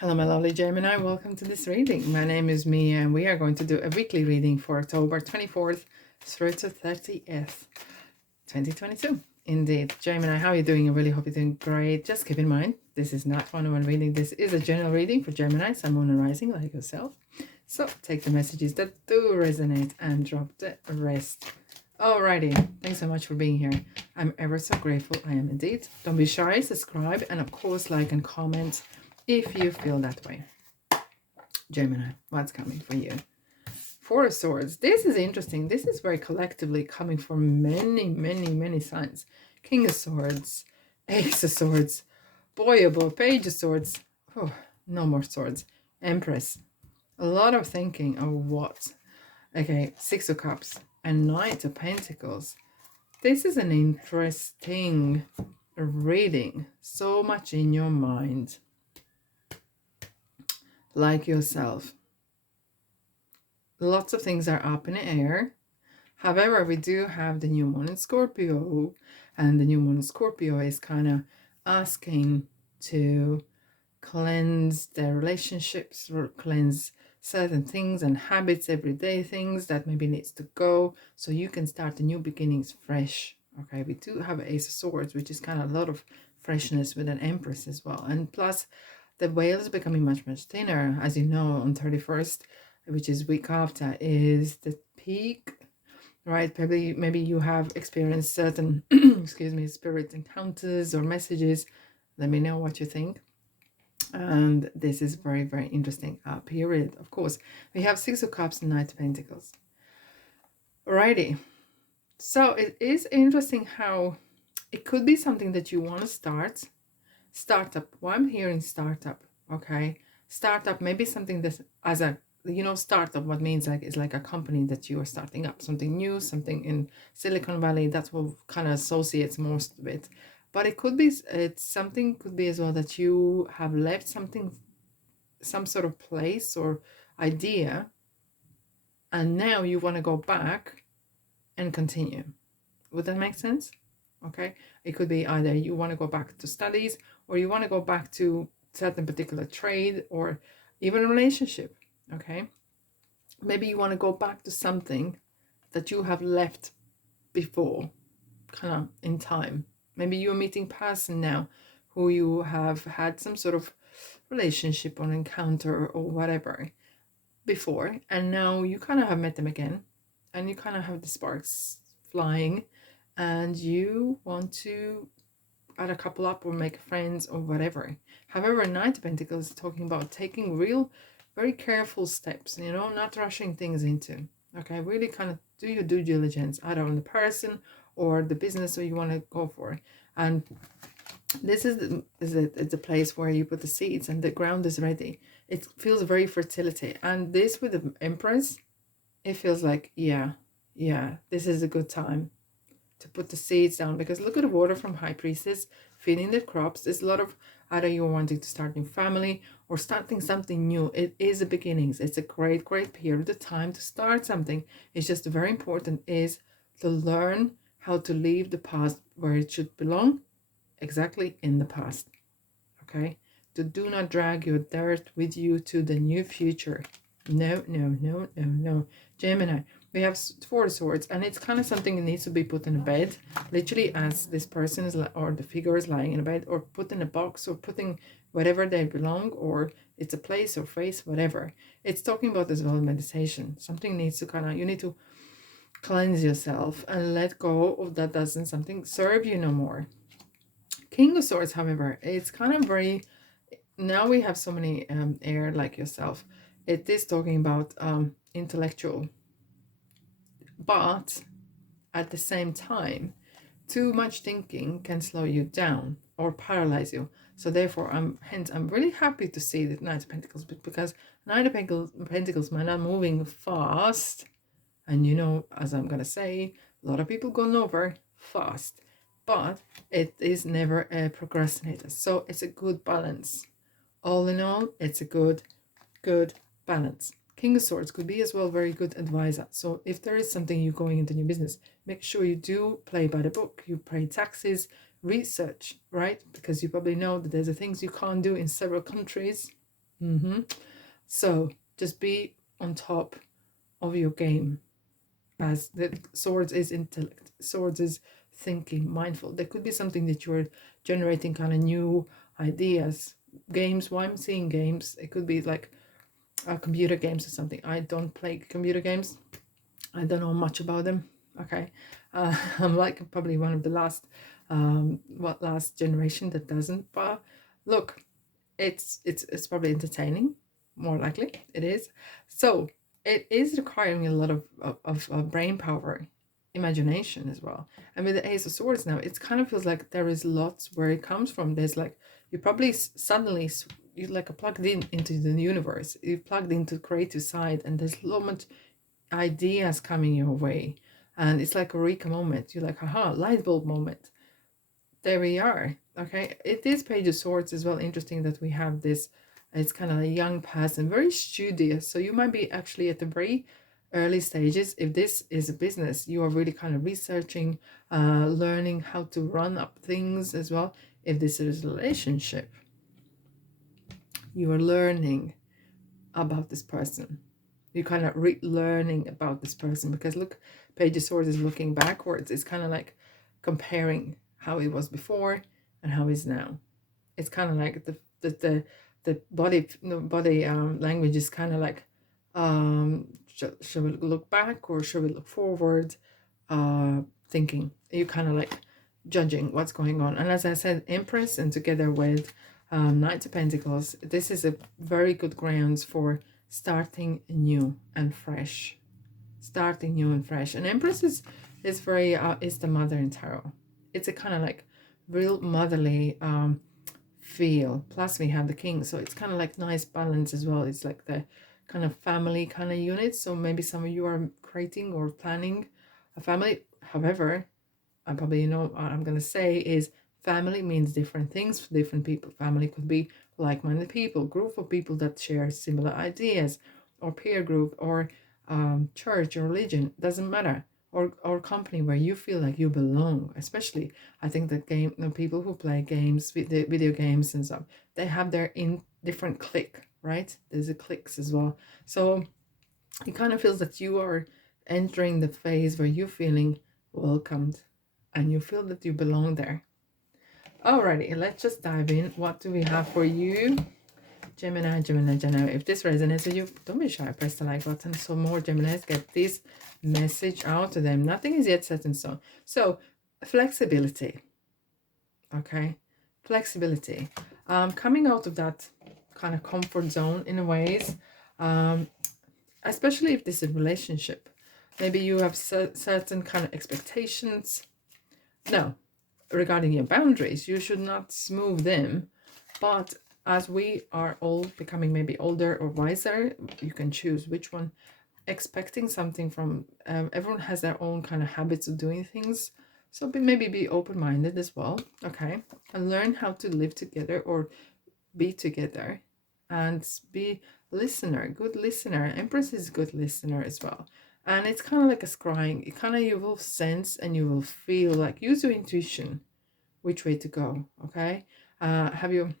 Hello, my lovely Gemini. Welcome to this reading. My name is Mia, and we are going to do a weekly reading for October 24th through to 30th, 2022. Indeed. Gemini, how are you doing? I really hope you're doing great. Just keep in mind, this is not one-on-one reading. This is a general reading for Gemini, Sun, Moon, and Rising, like yourself. So take the messages that do resonate and drop the rest. Alrighty. Thanks so much for being here. I'm ever so grateful. I am indeed. Don't be shy. Subscribe and, of course, like and comment if you feel that way. Gemini, what's coming for you? Four of Swords. This is interesting. This is very collectively coming from many signs. King of Swords, Ace of Swords, Boy of Boy, Page of Swords. Oh, no more swords. Empress. A lot of thinking of what? Okay, Six of Cups and Knight of Pentacles. This is an interesting reading. So much in your mind. Like yourself. Lots of things are up in the air. However, we do have the new moon in Scorpio, and the new moon in Scorpio is kind of asking to cleanse their relationships, or cleanse certain things and habits, everyday things that maybe needs to go, so you can start the new beginnings fresh. Okay, we do have Ace of Swords, which is kind of a lot of freshness with an Empress as well, and plus the whale is becoming much thinner, as you know, on 31st, which is week after, is the peak, right? Maybe you have experienced certain excuse me, spirit encounters or messages. Let me know what you think. And this is very interesting period. Of course, we have Six of Cups and Knight of Pentacles. Alrighty, so it is interesting how it could be something that you want to startup. Well, I'm hearing startup. Okay, startup, maybe something that's as a, you know, startup, what means like it's like a company that you are starting up, something new, something in Silicon Valley. That's what kind of associates most of it. But it could be, it's something could be as well that you have left something, some sort of place or idea, and now you want to go back and continue. Would that make sense? Okay, it could be either you want to go back to studies, or you want to go back to certain particular trade, or even a relationship. Okay, maybe you want to go back to something that you have left before, kind of in time. Maybe you're meeting person now who you have had some sort of relationship or encounter or whatever before, and now you kind of have met them again, and you kind of have the sparks flying, and you want to add a couple up or make friends or whatever. However, Knight of Pentacles is talking about taking real, very careful steps, you know, not rushing things into. Okay, really kind of do your due diligence, either on the person or the business that you want to go for. And this is a place where you put the seeds and the ground is ready. It feels very fertility. And this with the Empress, it feels like, yeah, this is a good time to put the seeds down, because look at the water from High Priestess feeding the crops. There's a lot of either you're wanting to start a new family or starting something new. It is the beginnings. It's a great period of time to start something. It's just very important is to learn how to leave the past where it should belong, exactly in the past. Okay, to do not drag your dirt with you to the new future. No. Gemini, we have Four of Swords, and it's kind of something that needs to be put in a bed, literally, as this person is, or the figure is lying in a bed, or put in a box, or putting whatever they belong, or it's a place or face, whatever. It's talking about as well meditation. Something needs to kind of, you need to cleanse yourself and let go of that doesn't something serve you no more. King of Swords, however, it's kind of very, now we have so many air like yourself. It is talking about intellectual, but at the same time, too much thinking can slow you down or paralyze you. So therefore, I'm really happy to see the Knight of Pentacles, because Knight of Pentacles might not moving fast, and you know, as I'm gonna say, a lot of people go over fast, but it is never a procrastinator. So it's a good balance. All in all, it's a good balance. King of Swords could be as well very good advisor. So if there is something you're going into new business, make sure you do play by the book. You pay taxes, research, right? Because you probably know that there's a things you can't do in several countries. So just be on top of your game, as the swords is intellect, swords is thinking, mindful. There could be something that you're generating kind of new ideas. Games, why I'm seeing games, it could be like computer games or something. I don't play computer games. I don't know much about them. Okay, I'm like probably one of the last generation that doesn't. But look, it's probably entertaining, more likely it is. So it is requiring a lot of brain power, imagination as well. And with the Ace of Swords now, it kind of feels like there is lots where it comes from. There's like you probably suddenly you like plugged in into the universe, you plugged into the creative side, and there's so much ideas coming your way, and it's like a eureka moment. You're like, haha, light bulb moment. There we are. Okay, it is Page of Swords as well. Interesting that we have this. It's kind of a young person, very studious. So you might be actually at the very early stages. If this is a business, you are really kind of researching, learning how to run up things as well. If this is a relationship, you are learning about this person. You're kind of learning about this person, because look, Page of Swords is looking backwards. It's kind of like comparing how it was before and how it's now. It's kind of like the body language is kind of like, should we look back or should we look forward? Thinking, you kind of like judging what's going on. And as I said, Empress, and together with Knight of Pentacles, this is a very good grounds for starting new and fresh. Starting new and fresh. And Empress is very is the mother in tarot. It's a kind of like real motherly feel. Plus we have the King, so it's kind of like nice balance as well. It's like the kind of family kind of unit. So maybe some of you are creating or planning a family. However, I probably know what I'm going to say is family means different things for different people. Family could be like-minded people, group of people that share similar ideas, or peer group, or church or religion, doesn't matter, or company where you feel like you belong. Especially, I think that people who play games, video games and stuff, they have their in different clique, right? There's a cliques as well. So it kind of feels that you are entering the phase where you're feeling welcomed and you feel that you belong there. Alrighty, let's just dive in. What do we have for you? Gemini. If this resonates with you, don't be shy. Press the like button so more Geminis get this message out to them. Nothing is yet set in stone. So, flexibility. Okay, flexibility. Coming out of that kind of comfort zone in a ways, especially if this is a relationship. Maybe you have certain kind of expectations. No, regarding your boundaries, you should not smooth them. But as we are all becoming maybe older or wiser, you can choose which one. Expecting something from everyone has their own kind of habits of doing things. So maybe be open-minded as well, okay? And learn how to live together or be together, and be listener, good listener. Empress is a good listener as well. And it's kind of like a scrying. It kind of, you will sense and you will feel, like, use your intuition which way to go, okay? Have you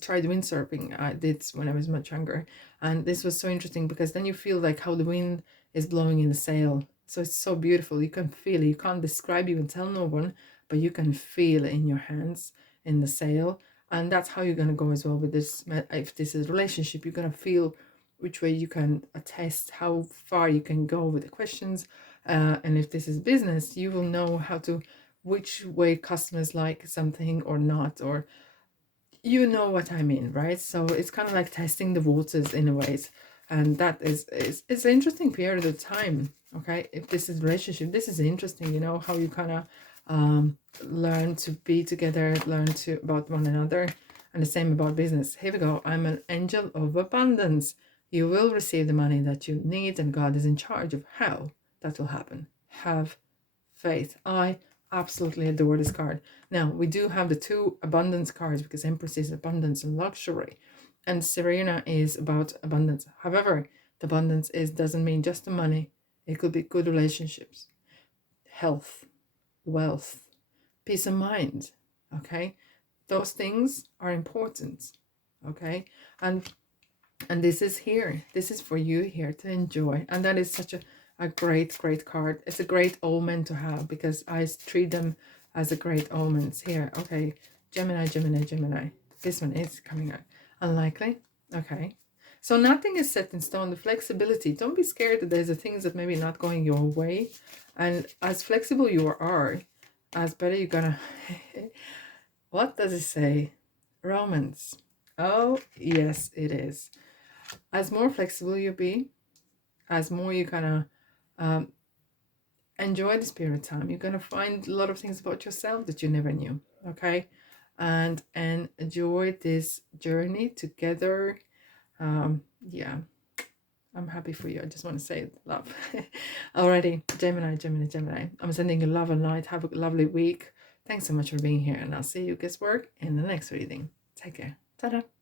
tried windsurfing? I did when I was much younger, and this was so interesting because then you feel like how the wind is blowing in the sail. So it's so beautiful. You can feel it. You can't describe, you can tell no one, but you can feel it in your hands, in the sail. And that's how you're going to go as well with this. If this is a relationship, you're going to feel which way you can attest, how far you can go with the questions. And if this is business, you will know how to, which way customers like something or not, or you know what I mean, right? So it's kind of like testing the waters in a ways. And that is it's an interesting period of time, okay? If this is relationship, this is interesting, you know, how you kind of learn to be together, learn to about one another. And the same about business. Here we go. I'm an angel of abundance. You will receive the money that you need, and God is in charge of how that will happen. Have faith. I absolutely adore this card. Now, we do have the two abundance cards because Empress is abundance and luxury, and Serena is about abundance. However, the abundance doesn't mean just the money. It could be good relationships, health, wealth, peace of mind, okay? Those things are important, Okay, and this is here. This is for you here to enjoy, and that is such a great card. It's a great omen to have, because I treat them as a great omens here. Okay, Gemini, Gemini, Gemini. This one is coming out. Unlikely. Okay. So nothing is set in stone. The flexibility. Don't be scared that there's a things that maybe not going your way. And as flexible you are, as better you're gonna. What does it say? Romance. Oh, yes, it is. As more flexible you be, as more you gonna enjoy the spirit time, you're gonna find a lot of things about yourself that you never knew. Okay, and enjoy this journey together. Yeah, I'm happy for you. I just want to say love. Alrighty, Gemini, Gemini, Gemini. I'm sending you love and light. Have a lovely week. Thanks so much for being here, and I'll see you guys work in the next reading. Take care. Ta-da.